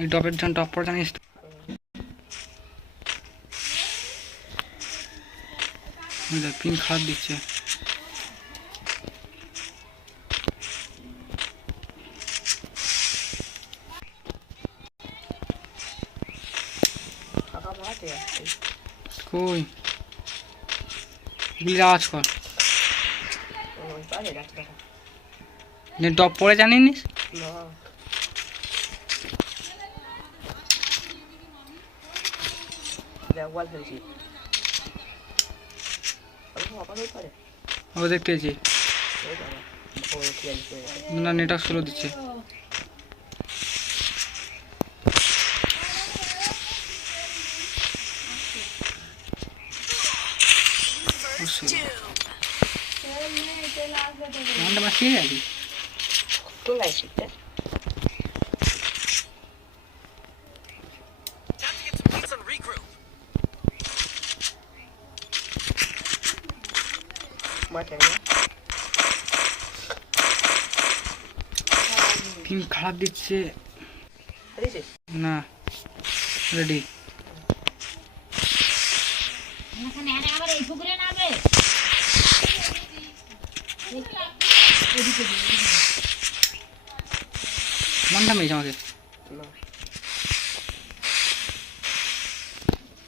এই ডপের জন্য টপ পর জানিস তো? পিন খারাপ দিচ্ছে। কই গুলি আওয়াজ কর। টপ পরে জানিস ও দেখতে পেয়েছি না, নেটওয়ার্ক স্লো দিচ্ছে। masih lagi itu lah sih kan makanya tim খারাপ দিচ্ছে না রেডি এখানে আবার এই পুকুরে নামবে মনটা মেয়ে আমাকে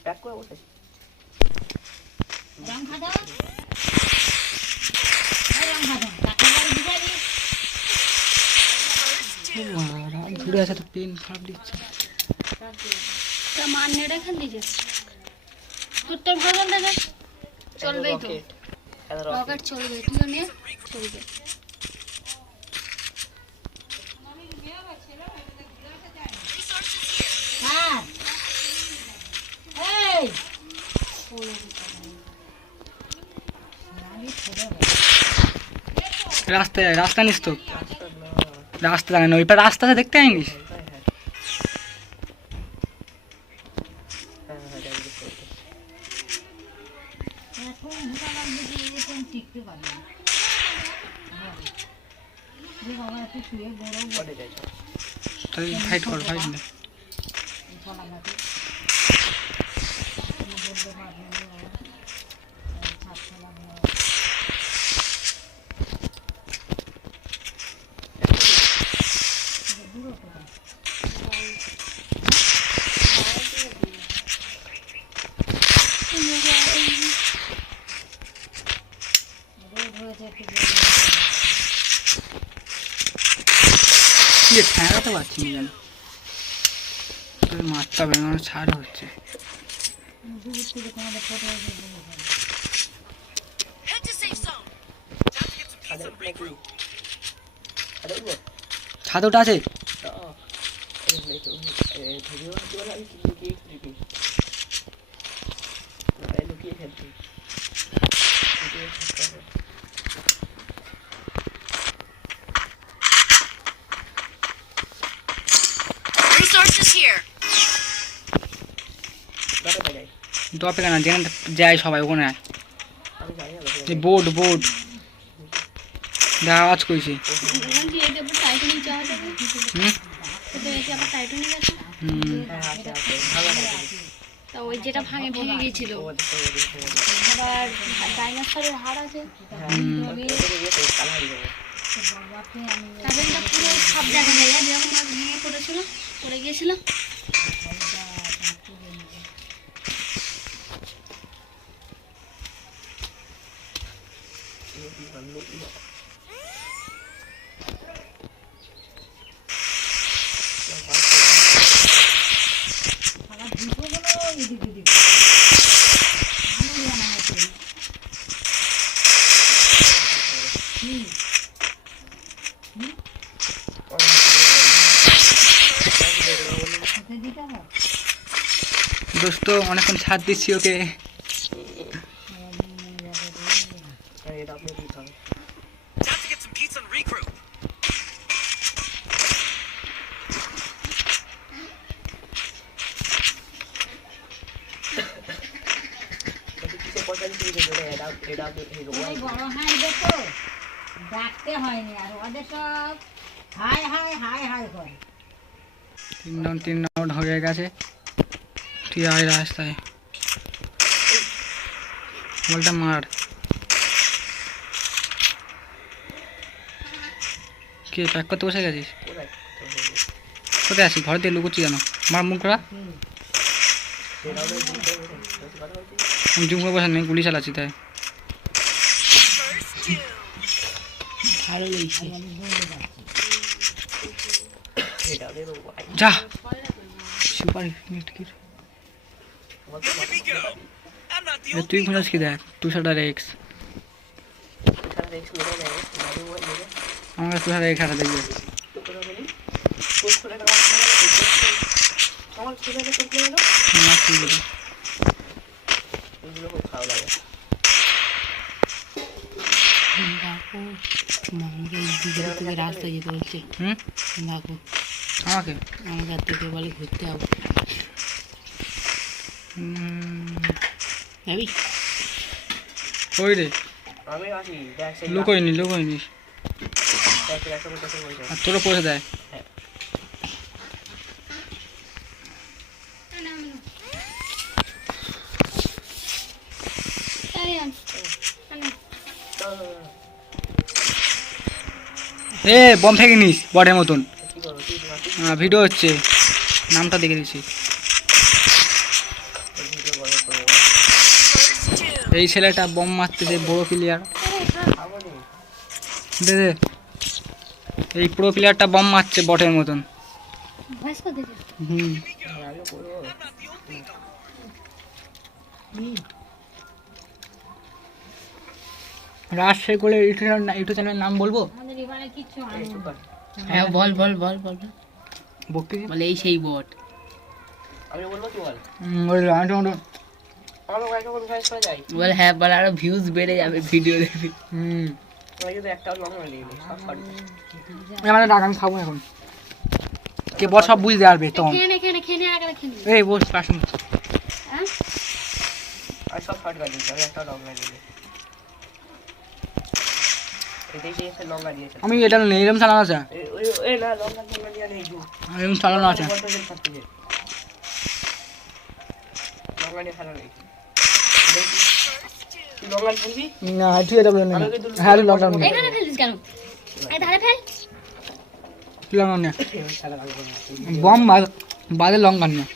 ব্যাক করে বসে রং খাদা রং খাদা তারপরে দিবানি মারা ঘুরে আসে তো পেন খারাপ দিচ্ছে তা মান্নেটা খান দিছে তোর ভালো লাগে চলবেই তো রকেট চলবে তুইও নে চলবে হ্যাঁ এই রাস্তা নিস তো রাস্তা জানে না ওই পারে রাস্তা দেখতে আইনিস ফাইট কর ফাইট না ঠেকাতে পারছি না যেন মারতে হবে না ছাড় হচ্ছে ছাদটা আছে ডপে কেন যেখানে যায় সবাই ওখানে বোর্ড বোর্ড দেখা আওয়াজ করেছি ওই যেটা ভেঙে গিয়েছিল আবার ডাইনোসরের হাড় আছে পুরো সব দেখা যায় যেরকম ভেঙে পড়ে গিয়েছিল দোস্ত অনেকক্ষণ সাথ দিচ্ছি ওকে ডাকতে হয়নি আর ওদের সব হাই হাই হাই হাই করে তিন রাউন্ড হয়ে গেছে। তুই আয় রাস্তায়, বলটা মার। কে প্যাক করতে বসে গেছিস? কোথায় কোথায় আছিস? ঘরে দিয়ে লুকোচ্ছি কেন? আমার মুখ করা আমি জুম করে বসে নেই, গুলি চালাচ্ছি তাই। ভালো লেগেছে। যা সুপার হিট কি তুই খুঁজাস কি? দেখ 200x আমার কাছে 200x হারা দেখবে। আমার ছেলেটা করতে গেল আমার কি বলি? এগুলো খুব ভালো লাগে। দেখো আমাকে এই দিকে থেকে রাস্তায় যেতে হচ্ছে। হুম দেখো আমাকে আমাকে আর থেকে বলে ঘুরতে যাবো, যাবি? ওই রে আমি আসি দেখ সেই লুকোয়নি দেখ একটা বলতে বলছে আর তোরও পয়সা দেয়। এ বম ফেঁকে নিস বটের মতন। কি করবো তুই ভিডিও হচ্ছে, নামটা দেখে দিচ্ছি। ভিডিও করে করবো এই ছেলেটা বম মারতেছে, বড় প্লেয়ার। খাবো নি দে দে, এই প্রো প্লেয়ারটা বম মারছে বটের মতন। হুম আগে করবো রাজশাহী করে ইউটিউব চ্যানেলের নাম বলবো? হ্যাঁ বল বল বল বল বকতে বলে এই সেই বট। আমি বলবো কি বল ওই আমার একটা করে ভয়েস করে যাই বল হ্যাঁ বল, আরো ভিউজ বেড়ে যাবে ভিডিও দেখবি। হুম আমি কিন্তু একটা লং মারলি সব ফাড়ি আমাদের রাগ আমি খাবো এখন। কে বল সব বুঝতে পারবে তখন। এই বস পাশে আর সব ফাট গাড়ি আমি একটা লং গাড়ি এটাই একটা লং গাড়ি আছে আমি এটা নেই, এরম চালানো আছে, এই না লং গাড়ি নেই জু এরম চালানো আছে। লং গাড়ি খেলা নেই তুই লং গাড়ি বলবি না ঠিক আছে বলে হ্যাঁ লকডাউন এখানে ফেলিস কেন? এই ধারে ফেল। লকডাউন খেলা লাগবে না বম বাদে লং গান না।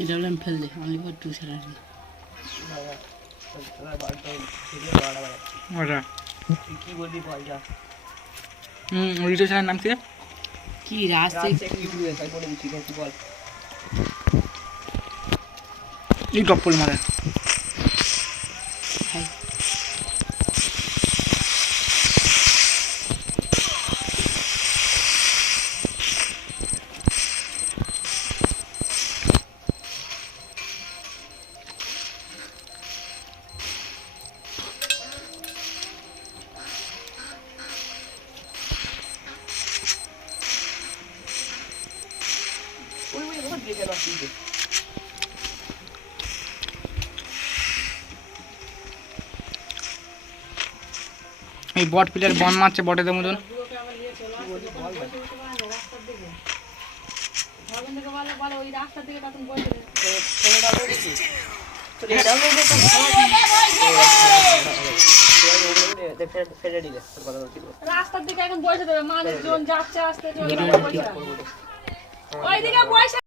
এটা বলে আমি ফেল দে, অনলি ফর 2 সেকেন্ড। ওটা কি বলবি বল যা ইউটিউব চ্যানেলের নাম কি? কি রাস্তায় বলে দিচ্ছি বল এই টপ্পল মারে। এই বট প্লেয়ার বন মারছে বটেদের মতন। রাস্তার দিকে এখন বসে দেবে, মানুষজন যাচ্ছে আসতে ওইদিকে ওইদিকে বসে